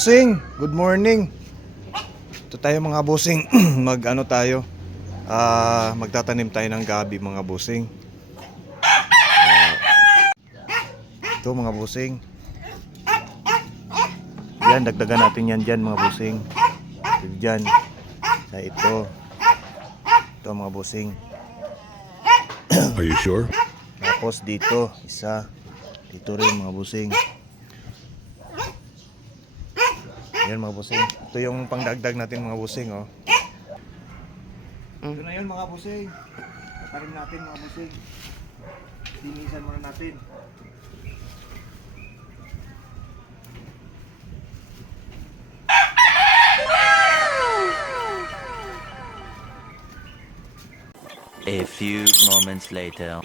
bossing, good morning. Ito tayo mga bossing, mag ano tayo, ah magtatanim tayo ng gabi mga bossing. Ah, ito mga bossing. Yan, dagdagan natin yan dyan mga bossing. Dyan. Sa ito. Ito mga bossing. Are you sure? Tapos dito, isa. Dito rin mga busing. Yan mga busing. Ito yung pangdagdag natin mga busing, oh. Ito na yun mga busing. Tatarim natin mga busing. Linisan muna natin. A few moments later.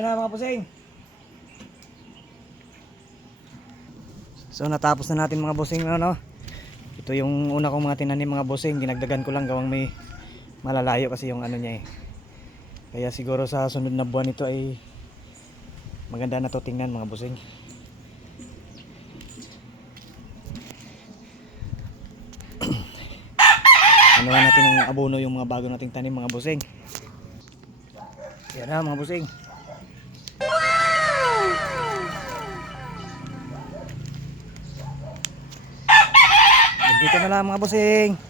Yan na mga busing. So natapos na natin mga busing ano. Ito yung una kong mga tinanim mga busing. Ginagdagan ko lang gawang may malalayo kasi yung ano niya eh. Kaya siguro sa sunod na buwan ito ay maganda na to tingnan mga busing. ano na natin ng abono yung mga bago nating tanim mga busing. Yan na mga busing. Dito na lang mga busing.